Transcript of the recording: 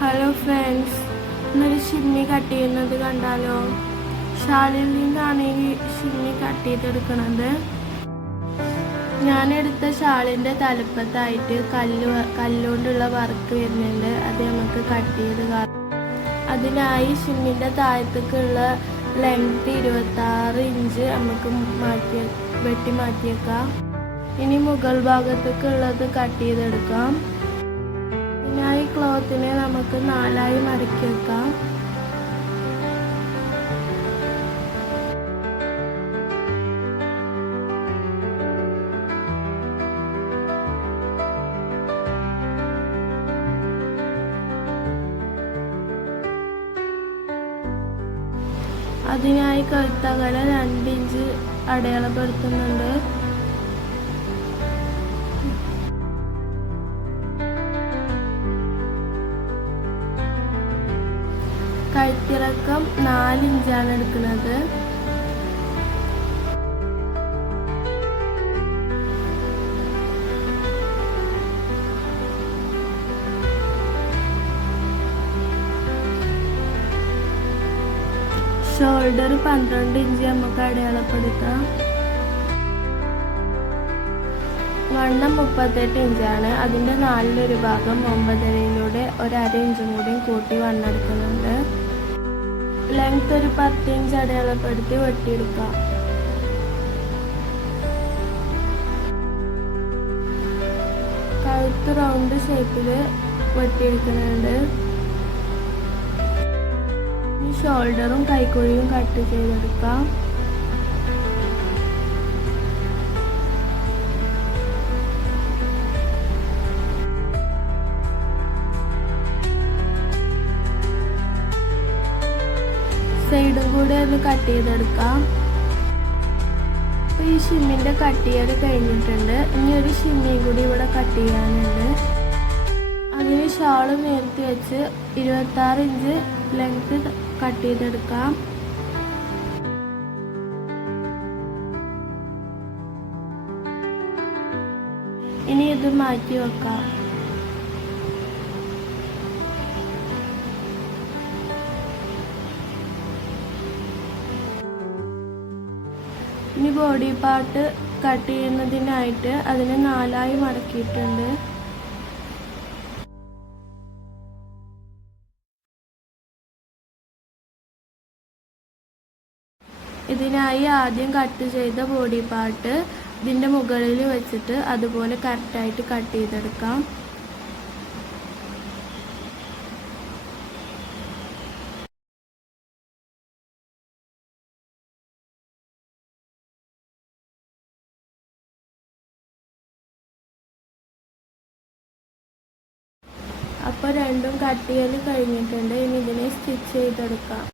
Hello friends, ഇന്നൊരു Shimmy cut ചെയ്യുന്നത് കണ്ടാലോ? ഷാളിൽ നിന്നാണ് ഈ ഷിമ്മി കട്ട് ചെയ്തെടുക്കുന്നത്. ഞാനെടുത്ത ഷാളിൻ്റെ തലപ്പത്തായിട്ട് കല്ലുകൊണ്ടുള്ള വർക്ക് വരുന്നുണ്ട്. അത് നമുക്ക് കട്ട് ചെയ്ത് അതിനായി ഷിമ്മിൻ്റെ താഴത്തേക്കുള്ള ലെങ്ത് 26 ഇഞ്ച് നമുക്ക് വെട്ടി മാറ്റിയേക്കാം. ഇനി മുകൾ ഭാഗത്തേക്കുള്ളത് കട്ട് ചെയ്തെടുക്കാം. ഇതിനായി ക്ലോത്തിനെ നമുക്ക് 4 മടക്കി വെക്കാം. അതിനായി കഴുത്തകലം 2 ഇഞ്ച് അടയാളപ്പെടുത്തുന്നുണ്ട്. കഴുത്തിറക്കം 4 ഇഞ്ചാണ് എടുക്കുന്നത്. ഷോൾഡർ 12 ഇഞ്ച് നമുക്ക് അടയാളപ്പെടുത്താം. വണ്ണം 38 ഇഞ്ചാണ്. അതിൻ്റെ 4 ഭാഗം 9.5 1/2 ഇഞ്ചും കൂടി കൂട്ടി വണ്ണെടുക്കുന്നുണ്ട്. ലെങ്ത് ഒരു 10 ഇഞ്ച് അടയാളപ്പെടുത്തി വെട്ടിയെടുക്കാം. കഴുത്ത് റൗണ്ട് ഷേപ്പിൽ വെട്ടിയെടുക്കുന്നുണ്ട്. ഈ ഷോൾഡറും കൈക്കുഴിയും കട്ട് ചെയ്തെടുക്കാം. സൈഡും കൂടെ ഒന്ന് കട്ട് ചെയ്തെടുക്കാം. ഈ ഷിമ്മിൻ്റെ കട്ട് ചെയ്ത് കഴിഞ്ഞിട്ടുണ്ട്. ഇനി ഒരു ഷിമ്മിയും കൂടി ഇവിടെ കട്ട് ചെയ്യാനുണ്ട്. അതിന് ഷാള് നേർത്തി വെച്ച് 26 ഇഞ്ച് ലെങ്ത് കട്ട് ചെയ്തെടുക്കാം. ഇനി ഇത് മാറ്റി വെക്കാം. ഇനി ബോഡി പാർട്ട് കട്ട് ചെയ്യുന്നതിനായിട്ട് അതിനെ 4 മടക്കിയിട്ടുണ്ട്. ഇതിനായി ആദ്യം കട്ട് ചെയ്ത ബോഡി പാർട്ട് ഇതിൻ്റെ മുകളിൽ വെച്ചിട്ട് അതുപോലെ കറക്റ്റായിട്ട് കട്ട് ചെയ്തെടുക്കാം. അപ്പോൾ രണ്ടും കട്ട് ചെയ്ത് കഴിഞ്ഞിട്ടുണ്ട്. ഇനി ഇതിനെ സ്റ്റിച്ച് ചെയ്തെടുക്കാം.